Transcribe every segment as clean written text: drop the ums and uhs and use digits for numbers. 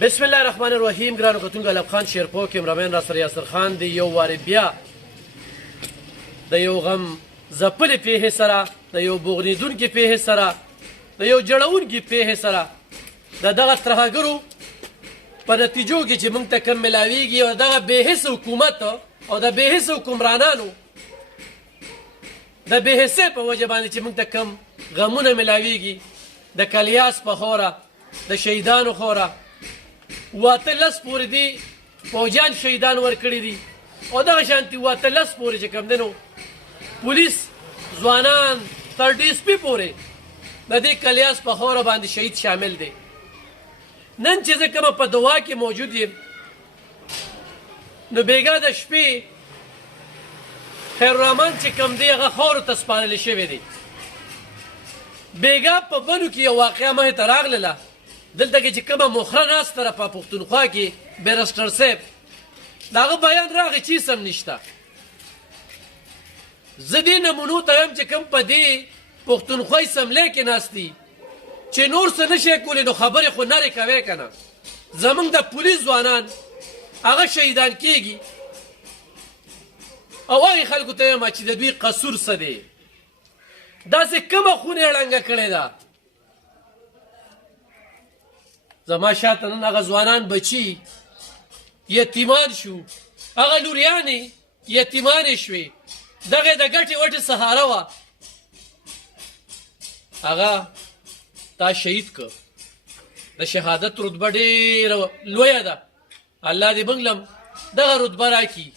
بسم الله الرحمن الرحیم. ګرانو کتونکو الب خان شیرپو کیمرامین را سره یاسر خان دی. یو وارې بیا د یو غم ځپلې پیښې سره، د یو بوغنېدونکې پیښې سره، د یو جړونکې پیښې سره د دغه ترهګرو په نتیجو کې چې موږ ته کوم میلاویږي او دغه بېحسه حکومت او د بېحسه حکمرانانو د بېحسۍ په وجه باندې چې موږ ته کوم غمونه میلاویږي، د کلیاس په خوره، د شهیدانو خوره 18 پورې دي فوجیان شهیدان ورکړي دي او دغه شانتي 18 پورې چې کوم دی نو پولیس ځوانان تر DSP پورې د دې کلیاس په خوره باندې شهید شامل دی. نن چې زه کومه په دعا کې موجود یم نو بېګا د شپې خیرالرحمن چې کوم دی هغه خاورو ته سپارلی شوی دی. بېګا په بنو کې یو واقعه مخې ته راغلله. دلته کې چې کومه مخره ناسته ده په پښتونخوا کې بیرسټر صاحب د هغه بیان راغی چې هېڅ هم نشته. زه دې نمونو ته یم چې کوم په دې پښتونخوا اسمبلی کې ناست دي چې نور څه نشئ کولی نو خبرې خو نرې کوئ که نه. زموږ د پولیس ځوانان هغه شهیدان کېږي او هغې خلکو ته یم چې د دوی قصور څه دی. داسې کومه خونه یې ړنګه کړې ده. زما شاته نن هغه ځوانان بچي یتیمان شو، هغه لوریانې یتیمانې شوې، دغه د ګټې وټې سهاره وه، هغه تا شهید که. د شهادت رتبه ډېره لویه ده. الله دې موږ لم دغه رتبه راکړي.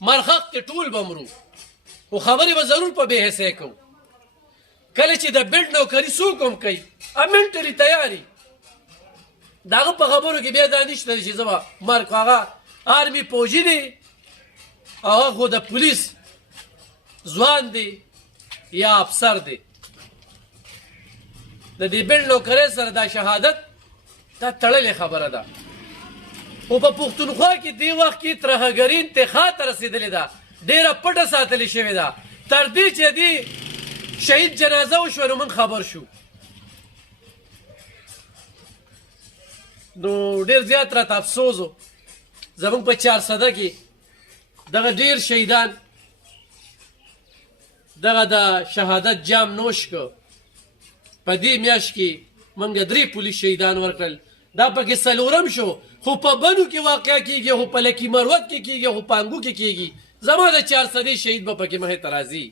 مرخق کې ټول به مرو خو خبرې به ضرور په بېحسۍ کوو. کله چې د بېلډ نوکري څوک هم کوي منټلي تیاري د هغه په خبرو کې بیا دا نشته چې زه به مرګ هغه آرمي فوجي دی، هغه خو د پولیس ځوان دی یا افسر دی. د دې بېلډ نوکرۍ سره دا شهادت دا تړلې خبره ده. خو په پښتونخوا کې دې وخت کې ترهګري انتخا ته رسېدلې ده، ډېره پټه ساتلې شوې ده. تر دې چې دې شهید جنازه وشوه نو موږ خبر شو. نو ډېر زیات راته افسوس و. زموږ په 400 کې دغه ډېر شهیدان دغه د شهادت جام نوش که. په دې میاشت کې موږ 3 پولیس شهیدان ورکړل. دا پکې 4م شو. خو په بنو کې واقع کېږي، خو په لکي مروت کې کېږي، خو په انګو کې کېږي. زما د 400 شهید به پکې مخې ته راځي.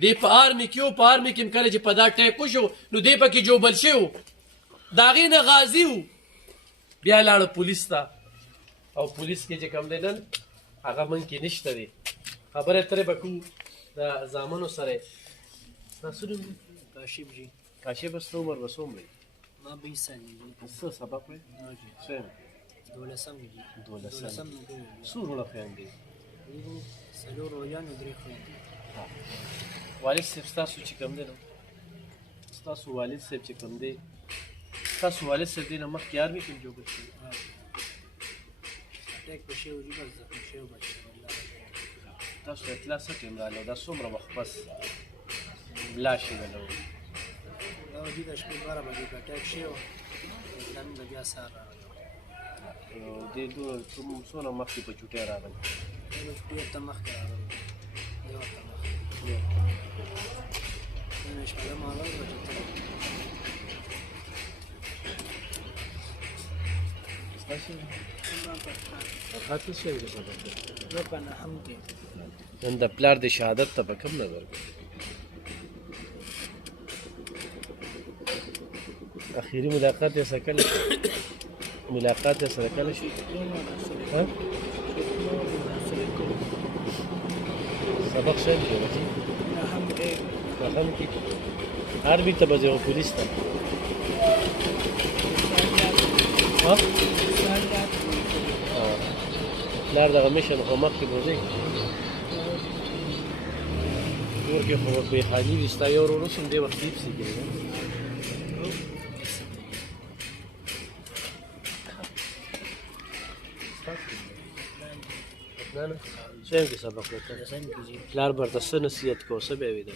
دې په آرمي کې و، په آرمي کې هم کله چې په دا ټیک وشو نو دې پکې جوبل شوی و، د هغې نه غازي و. بیا لاړه پولیس ته او پولیس کې چې کوم دی نن هغه موږ کې نشته دی. خبرې اترې به کوو د زامنو سره. ستاسو نوم دی؟ کاشف جی. کاشف ستا عمر به څومره وي؟ ما 20 سال جی. څه سبق وی؟ څه 12 جی. 12 څو وروڼه خویندې؟ 4 وروڼه او 3 خویندې. والد صاحب ستاسو چې کوم دی نو ستاسو والد صاحب چې کوم دی ستاسو والد صاحب دی نه مخکې آرمي کې جوړ شوي؟ اټیک په شوی جي بس زخمي شوی بچ. تاسو اطلاع څه ټیم راغله؟ دا څومره وخت پس ملا شوی ده؟ دا جی د شپې 12 بجې په اټیک شوی نن د بیا سهار راغلی. دې کوم څونه مخکې په چوټۍ راغلی؟ ډېر ته مخکې راغلی، یو ورته مخکې. نن شپږم اول بجې ته فرحت څه شی دی سبق دی؟ زه په 9م کې. نن د پلار د شهادت ته په کوم نظر ګورې؟ اخري ملاقات یې سره کله شي؟ ملاقات یې سره کله شي؟ سبق شی دی؟ 9م کې آرمي ته به ځې او پولیس ته؟ پلار دغه میشن خو مخکې به ځئ کور کې خو به خالي وي. ستا یو ورور اوس هم دې وخت دې پسې کېږي نه څنګه کې سبق وکړ؟ پلار به ورته څه نصیحت کو څه به یې ویل؟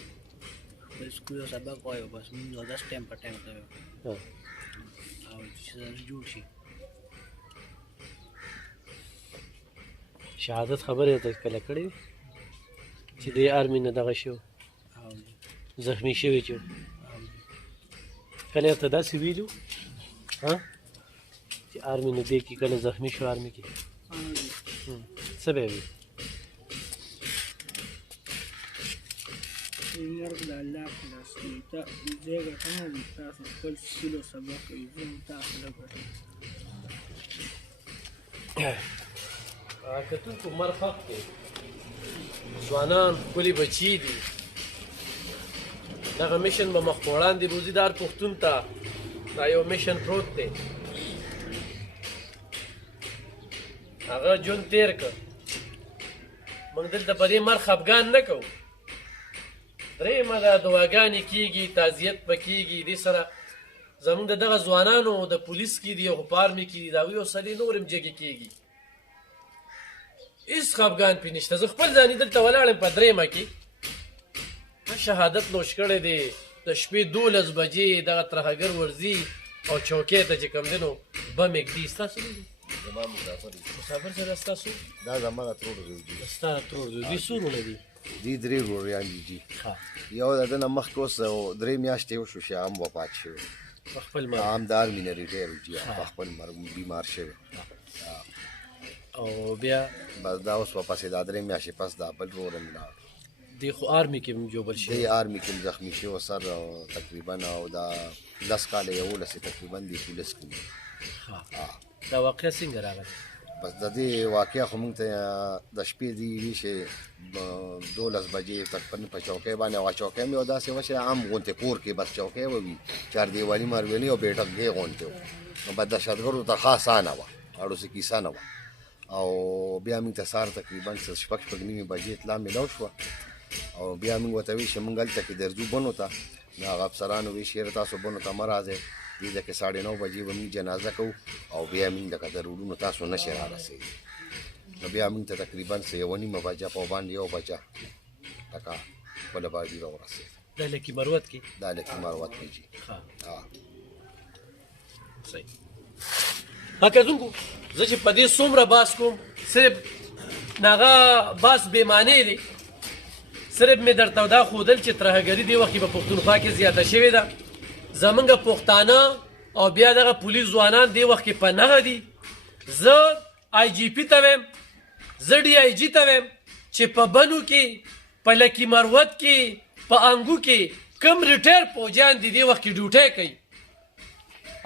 بس کوی سبق وایو بس موږ 10 ټایم په ټایم کوو او چې جوړ شي شهادت خبره ته کله کړې چې د آرمي نه دغه شو زخمی شوی چې کله ته داسې ویلو ها چې آرمي نه دی کې کله زخمی شو آرمي کې څه به وي مرګ د الله په لاس کې ته دې ګټنه تاسو خپل سلو سبق یې زم تاسو له ګټه کتل کو مرفق کې ځوانان ښکلي بچي دي دغه میشن به مخ په وړاندې بوځي دار پښتون ته دا یو میشن پروت دی هغه ژوند تېر کړ موږ دلته په دې مرخ افغان نه کوو درېیمه ده دعاګانې کېږي تعزیت به کېږي دې سره زموږ د دغه ځوانانو د پولیس کې دي او په آرمي کې دي د هغوی حوصلې نور هم جګې کېږي هېڅ خفګان پې نشته زه خپل ځاني دلته ولاړ یم په درېیمه کې شهادت نوش کړی دی د شپې 12 بجې دغه ترهګر ورځي او چوکۍ ته چې کوم دی نو بم ږدي ستاسو نه دي زما مسافر یم. مسافر سره ستاسو دا زما د ترور زوی دی. ستا ترور دی دوی څو وروڼه دي دي درې وروریان دي جي. ښه یو د ده نه مخکې اوس 3 میاشتې وشو چې هغه هم وفات شوی په خپل مرګ هم د آرمي نه ریټایر و جي په خپل مرګ بیمار شوی او بیا بس دا اوس واپسې دا 3 میاشتې پس دا بل ورور هم لاړ دی خو آرمي کې هم جوبل شوی دی آرمي کې هم زخمي شوی سر تقریبا او دا 10 کاله 11 تقریبا دی پولیس کې ښه دا واقعه څنګه راغله بس د دې واقعه خو مونږ ته د شپې دی وي چې 12 بجې تقریبا په چوکۍ باندې هغه چوکۍ مې داسې وه چې عام غونتې کور کې بس چوکۍ به وي چاردیوالي مارویلي او بیټکګۍ غونتې وو نو بس دهشتګردو ته ښه اسانه وه اړوسې کیسه نه وه او بیا موږ ته سهار تقریبا 6 نیمې بجې اطلاع میلاو شوه او بیا موږ ورته وایي چې موږ هلته کې درځو بنو ته نو هغه افسرانو وایي چېرې تاسو بنو ته مه راځئ دې کې 9:30 بجې به موږ جنازه کوو او بیا موږ لکه د روډونو تاسو نشئ رارسېږي نو بیا موږ ته تقریبا 1:30 بجه په باندې 1 بجه لکه خپله باندې راورسېد دا لکي مروت کې دا لکي مروت کې جي ښه ها صحیح کتونکو زه چې په دې څومره باس کوم صرف هغه باس بې معنی دی صرف مې درته دا ښودل چې ترهګري دې وخت کې په پښتونخوا کې زیاته شوې ده زمونږ پښتانه او بیا دغه پولیس ځوانان دې وخت کې په نغه دي زه آی جي پي ته ویم زه ډي آی جي ته ویم چې په بنو کې په لکي مروت کې په انګو کې کم ریټایر فوجیان دي دې وخت کې ډیوټۍ کوي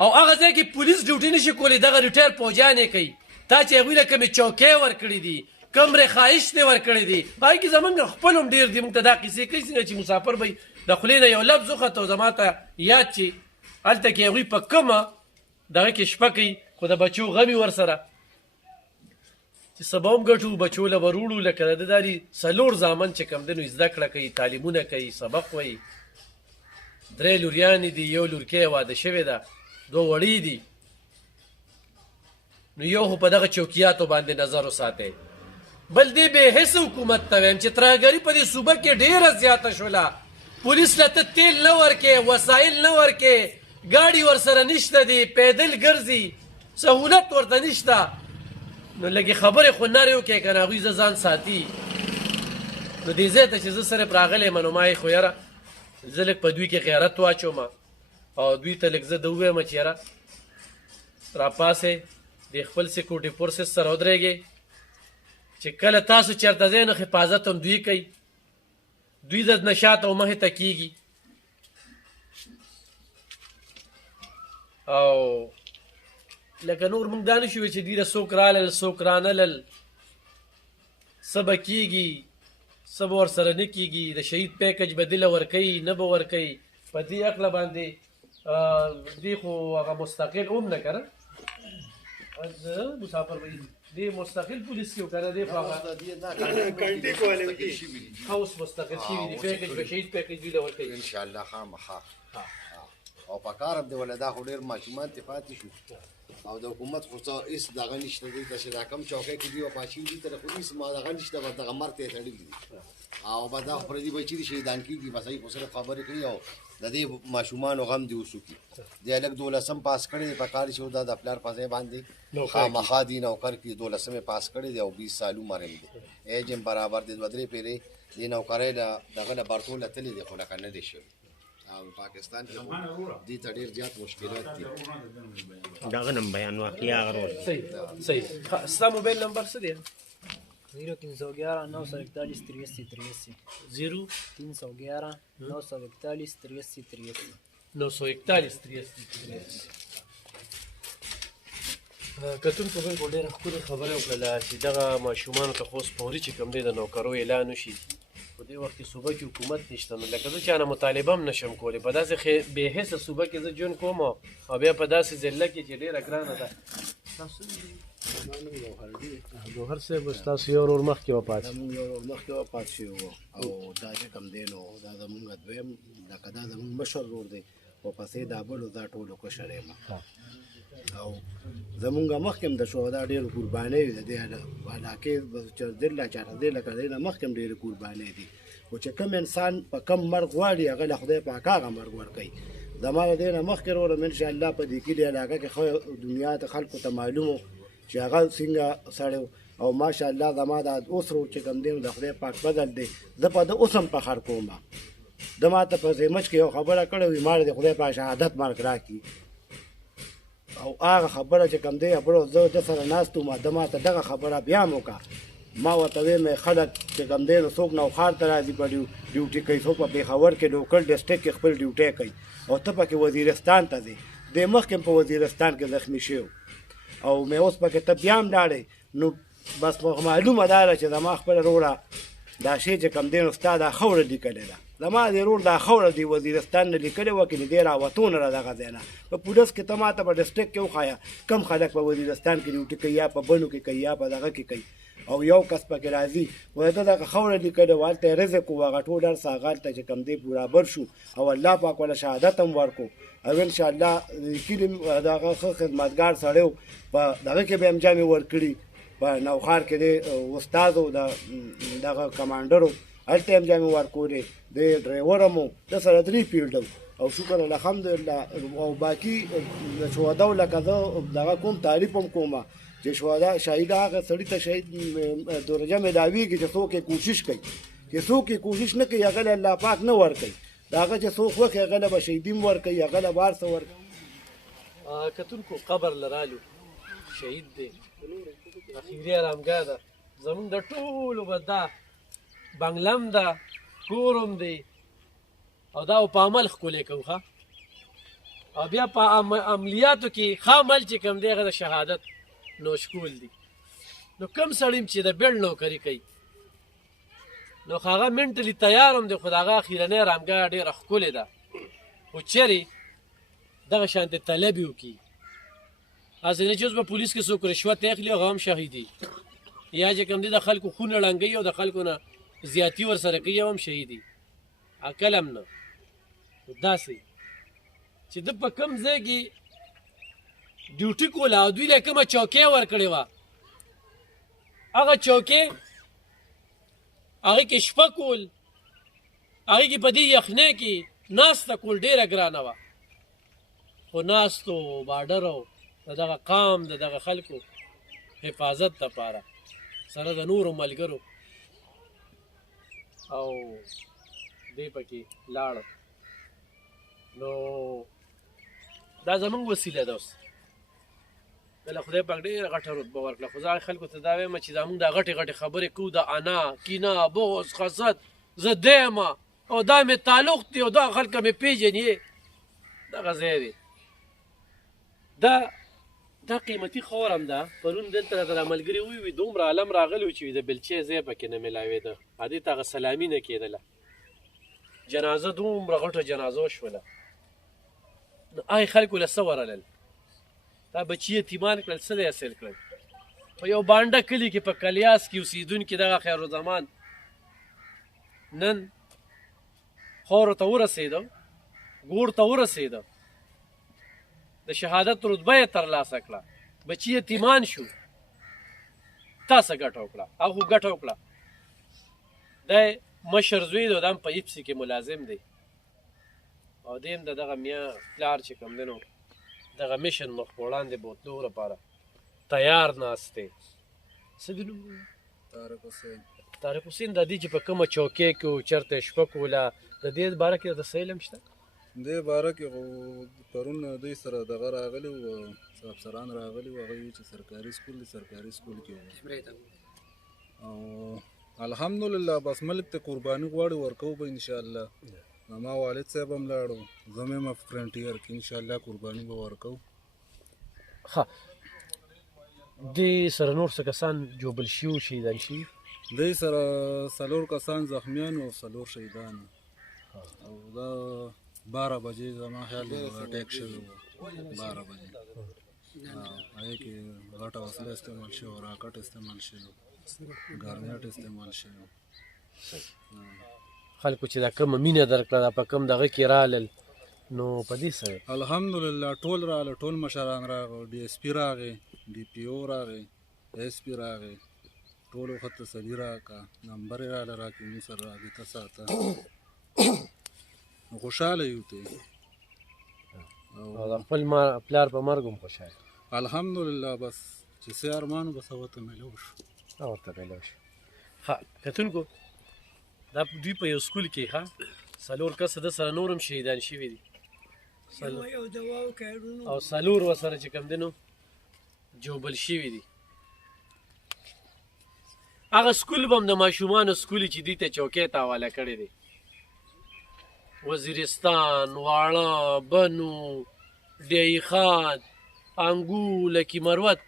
او هغه ځای کې پولیس ډیوټي نشي کولی دغه ریټایر فوجیان یې کوي تا چې هغوی له کومې چوکۍ ورکړي دي کم رخایش دې ورکړی دي هغې کې زمونږ خپل هم ډېر دي موږ ته دا کیسې کوي څنګه چې مسافر به د خولې نه یو لفظ وخته او زما ته یاد چې هلته کې هغوی په کومه دغه کې شپه کوي خو د بچو غمي ورسره چې سبا هم ګټو بچو له وروړو لکه د ده دا دي 4 زامن چې کوم دی نو زده کړه کوي تعلیمونه کوي سبق وایي 3 لوریانې دي یو لورکۍ واده شوې ده 2 وړي دي نو یو خو په دغه چوکیاتو باندې نظر وساتئ بل دې بې حس حکومت ته ویم چې ترهګري په دې صوبه کې ډېره زیاته شوله پولیس له ته تیل نه ورکې وسایل نه ورکې ګاډي ورسره نشته دي پیدل ګرځي سهولت ورته نشته نو لږې خبرې خو نرې وکړې که نه هغوی زه ځان ساتي نو دې ځای ته چې زه صرف راغلی یم نو ما یې خو یاره زه لږ په دوی کې غیرت واچوم او دوی ته لږ زه ده ووایم چې یاره راپاسې د خپل سیکورټي فورسز سره ودرېږئ چې کله تاسو چېرته ځئ نو حفاظت هم دوی کوي دوی د نشات او مخې ته کېږي او لکه نور موږ دا نه شو چې دوی له څوک رالل څوک رانلل څه به کېږي څه به ورسره نه کېږي د شهید پیکج به دله ورکوي نه به ورکوي په دې عقله باندې دوی خو هغه مستقل هم نه که نه مسافر به دې مستقل پولیس کې وکړه دې خو هغه اوس مستقل شوي دي پیکج به شهید پیکج دوی له ورکوي ان شاء الله خامخا او په کار هم دی ولا دا خو ډېر ماشومان ترې پاتې شو او د حکومت خو څه هېڅ دغه نشته دی ته چې دا کم چوکۍ کې دي او پاچي دي ته خو هېڅ دغه نشته بس دغه مرګ ته یې تړلي دي او بس دا خو پردي بچي دي شهیدان کېږي بس هغوی خو صرف خبرې کوي او د دې ماشومانو غم دې وسوکي دی هلک 12 پاس کړی دی په کار چې دا د پلار په ځای باندې خامخا دي نوکر کړي 12 پاس کړی دی او 20 سال عمر یې دی ایج هم برابر دی 2-3 پیرې دې نوکرۍ دغه نه برتوله تللی دی خو لکه نه دی شوی او پاکستان کې دې ته ډېر زیات مشکلات دي دغه نم بیان واقعي هغه ورځ صحیح ستا موبایل نمبر څه دی 0311 941 83 83 0311 941 83 83 941 83 کتونکو بالکل ډېره ښکلې خبره وکړله چې دغه ماشومانو ته خو اوس فوري چې کوم دی د نوکرو اعلان وشي په دې وخت کې صوبه کې حکومت نشته نو لکه زه چا نه مطالبه هم نشم کولی په داسې بې حسه صوبه کې زه ژوند کوم او بیا په داسې ذله کې چې ډېره ګرانه ده جوهر صاحب ستاسو یو ورور مخکې وفات زمونږ یو ورور مخکې وفات شوی و او دا چې کوم دی نو دا زمونږ دویم لکه دا زمونږ مشر ورور دی ورپسې دا بل دا ټولو کشر یم او زمونږ مخکې هم د شهدا ډېرې قربانۍ د دې علاقې چې دله چاته دی لکه دی نه مخکې هم ډېرې قربانۍ دي خو چې کوم انسان په کم مرګ غواړي هغه له خدای پاک هغه مرګ ورکوي زما د دې نه مخکې وروره انشاءالله په دې کلي علاقه کې ښه دنیا ته خلکو ته معلوم و چې هغه څنګه سړی او ماشاءالله زما دا اوس ورور چې کوم دی د خدای پاک بدل دی زه په ده اوس هم فخر کوم ده ما ته په زیمچ کې یو خبره کړې وي ما د خدای پاک شهادت مرګ راکړي او هغه خبره چې کوم دی بړو زه د سره ناست وم ده ما ته دغه خبره بیا هم وکړه ما ورته ویل مې خلک چې کوم دی نو څوک نوښار ته راځي په ډیوټي کوي څوک په پېښور کې لوکل ډسټرکټ کې خپل ډیوټۍ کوي او ته پکې وزیرستان ته ځې دی مخکې په وزیرستان کې زخمي شوی او مې اوس پکې ته بیا هم لاړې نو بس معلومه دا ده چې زما خپله وروره دا شی چې کوم دی نو ستا دا خوره لیکلې ده زما د ورور دا خوره دی وزیرستان نه لیکلې وه که دې راوتو نه را دغه ځای نه په پولیس کې ته ما ته په ډسټرکټ کې وښایه کم خلک په وزیرستان کې ډیوټي کوي یا په بنو کې کوي یا په دغه کې کوي او یو کس پکې راځي وایي ته دغه خوره لیکلې وه هلته یې رزق و هغه ټول هر څه هغه هلته چې کوم دی برابر شو او الله پاک وله شهادت هم ورکړو او انشاءالله کلي دغه ښه خدمتګار سړی و په دغه کې به یې هم جامې ورکړي په نوښار کې دی استاد و دغه کمانډر و هلته یې هم جامې ورکولې د ډرایور هم و د سره 3 فیلډ او شکر الحمدلله او باقي د شهداو لکه زه دغه کوم تعریف هم کومه چې شهدا شهید هغه سړي ته شهید درجه ملاویږي چې څوک یې کوشش کوي چې څوک یې کوشش نه کوي هغه له الله پاک نه ورکوي د هغه چې څوک وکړي هغه له به شهیدي هم ورکوي هغه له به هر څه ورکوي کتونکو قبر لرالو شهید دی اخیری ارامګاه ده زمونږ د ټولو به دا بنګلم ده کورم دی او دا په عمل ښکلی کوو ښه او بیا په عملیاتو کې ښه عمل چې کوم دی هغه د شهادت نوشکول دي نو کم سړی چې د بیړ نوکري کوي نو هغه منټلي تیار هم دی خو د هغه اخرنۍ ارامګاه ډېره ښکلې ده خو چېرې دغه شانتې طلبي وکړي هسې نه چې اوس به پولیس کې څوک رشوت اخلي هغه هم شهیدي یا چې کوم دی د خلکو خونه ړنګوي او د خلکو نه زیاتي ورسره کوي او هم شهیدي عقل هم نه داسې چې ده په کوم ځای کې ډیوټي کوله او دوی له کومه چوکۍ ورکړې وه هغه چوکۍ هغې کې شپه کول هغې کې په دې یخنۍ کې ناسته کول ډېره ګرانه وه خو ناستو باډرو د دغه قام د دغه خلکو حفاظت دپاره سره د نورو ملګرو او دی پکې لاړ نو دا زمونږ وسیله ده اوس کله خدای پاک ډېره غټه رتبه ورکړه خو زه خلکو ته دا وایم چې زمونږ دا غټې غټې خبرې کوو د انا کینه بغض حسد زه دی یم او دا مې تعلق دی او دا خلک مې پېژني دغه ځای دی دا قیمتي خور هم ده پرون دلته راته دا ملګري ووي دومره عالم راغلی و چې د بلچې ځای پکې نه میلاوېده هدې ته هغه سلامي نه کېدله جنازه دومره غټه جنازه وشوله نو هغې خلکو له څه ورلل دا بچي یتیمان کړل څه دی حاصل کړل په یو بانډه کلي کې په کلیاس کې اوسېدونکي دغه خیرالزمان نن خاورو ته ورسېده ګور ته ورسېده د شهادت رتبه یې ترلاسه کړه، بچي یتیمان شو، تاسو ګټه وکړه او خو ګټه وکړه. دی مشر زوی دی، دا هم په ایپسي کې ملازم دی او دی هم د دغه میا پلار چې کوم دی نو دغه میشن مخ په وړاندې بوتلو لپاره تیار ناست دی. څه دی نوم؟ طارق حسین. د دې چې په کومه چوکۍ کې و، چېرته یې شپه کوله، د دې باره کې د څه علم شته؟ دې باره کې خو پرون دوی سره دغه راغلي وو، افسران راغلي وو، هغه وایي چې سرکاري سکول دی، سرکاري سکول کې وو او الحمدلله بس ملک ته قرباني غواړي، ورکوو به انشاءالله. زما والد صاحب هم لاړو، زه مې یم فرنټیر کې انشاءالله قرباني به ورکوو. ښه، دې سره نور څه کسان جوبل شوي وو، شهیدان شوي؟ دوی سره 4 کسان زخمیان او 4 شهیدان او دا 12 بجې زما خیال دی اټیک شوی و، 12 بجې. هغې کې غټه وسله استعمال شوې وه، راکټ استعمال شوی و، ګرنیټ استعمال شوی و. خلکو چې دا کومه مینه درکړه، دا په کوم دغه کې رالل، نو په دې سره الحمدلله ټول راغله، ټول مشران راغلل، ډي اس پي راغی، ډي پي او راغی، ایس پي راغی، ټولو ښه تسلي راکړه، نمبر یې راله راکړي، موږ سره رابطه ساته، خوشحاله یو ته او د خپل پلار په مرګ هم خوشحاله. الحمدلله. بس چې څه ارمانو بس هغه ته میلو شو. ورته میلو شو. ښه کتونکو، دا دوی په یو سکول کې 4 کسه د سره نور هم شهیدان شوي دي او 4 ورسره چې کوم دی نو جوبل شوي دي. هغه سکول به هم د ماشومانو سکول چې دوی ته چوکۍ ته حواله کړی دی، وزیرستان، واړه، بنو، ډیایي خان، انګو، لکي مروت.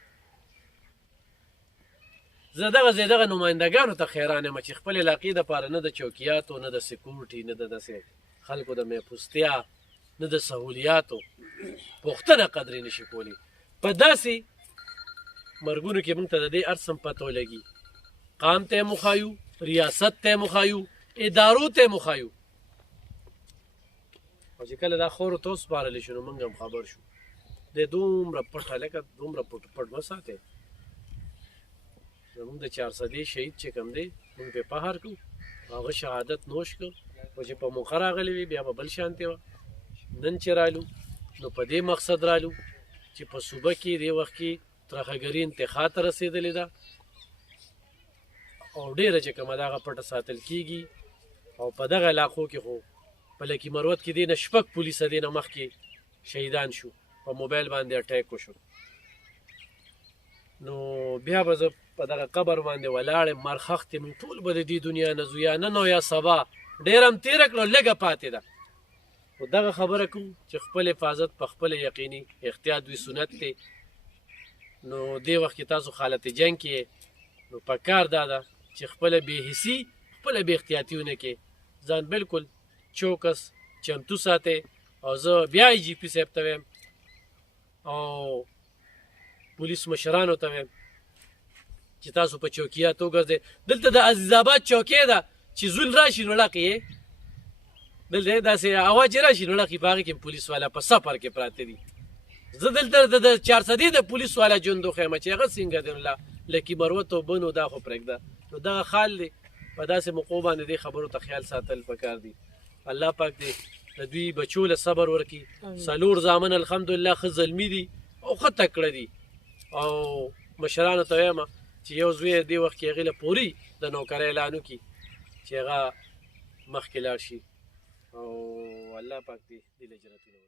زه دغه نمایندګانو ته خیران یم چې خپل علاقې دپاره نه د چوکیاتو، نه د سکورټي، نه د داسې خلکو د محفوظتیا، نه د سهولیاتو پوښتنه قدرې نشي کولی. په داسې مرګونو کې موږ ته د دې هر څه پته ولګي، قام ته یې مخایو، ریاست ته یې مخایو، ادارو ته یې مخایو. او چې کله دا خورو ته وسپارلی شو نو موږ هم خبر شو. دی دومره پټ هلکه، دومره پټ مه ساتئ. زموږ د 400 شهید چې کوم دی، موږ پرې فخر کوو، هغه شهادت نوش کړو. خو چې په موقع راغلی وي بیا به بل شانتې وه. نن چې رالو نو په دې مقصد رالو چې په صوبه کې دې وخت کې ترخهګري انتخاب ته رسېدلې ده او ډېره چې کومه ده هغه پټه ساتل کېږي. او په دغه علاقو کې خو په لکي مروت کې دې نه 6 پولیسه دې نه مخکې شهیدان شو، په موبایل باندې اټیک وشو. نو بیا به زه په دغه قبر باندې ولاړ یم، مرخښت یم، ټول به د دې دنیا نه ځو، یا نن او یا سبا، ډېر هم تېره کړه، لږه پاتې ده. خو دغه خبره کوم چې خپل حفاظت په خپل یقیني احتیاط وي، سنت دی. نو دې وخت کې تاسو حالت جنګ کې نو په کار دا ده چې خپله بې حسي، خپله بې احتیاطي ونه کې، ځان بلکل چوکس چمتو ساتئ. او زه بیا ای جي پي صاحب ته ویم او پولیس مشرانو ته ویم چې تاسو په چوکیات وګرځئ. دلته د عزیز آباد چوکۍ ده چې زول راشي نو لقې یې، دلته داسې هوا چې راشي نو لقې په هغې کې پولیس والا په سفر کې پراته دي. زه دلته د 400 د پولیس والا ژوند وښیم چې هغه څنګه دی. لکي مروت او بنو دا خو پرېږده. نو دغه خال دی، په داسې موقعو باندې دې خبرو ته خیال ساتل پکار دي. الله پاک دې د دوی بچو له صبر ورکړي. 4 زامن الحمدلله ښه زلمي دي او ښه تکړه دي. او مشرانو ته وایم چې یو زوی یې دې وخت کې هغې له پوري د نوکرۍ اعلان وکړي چې هغه مخکې لاړ شي. او الله پاک دې له جنتونو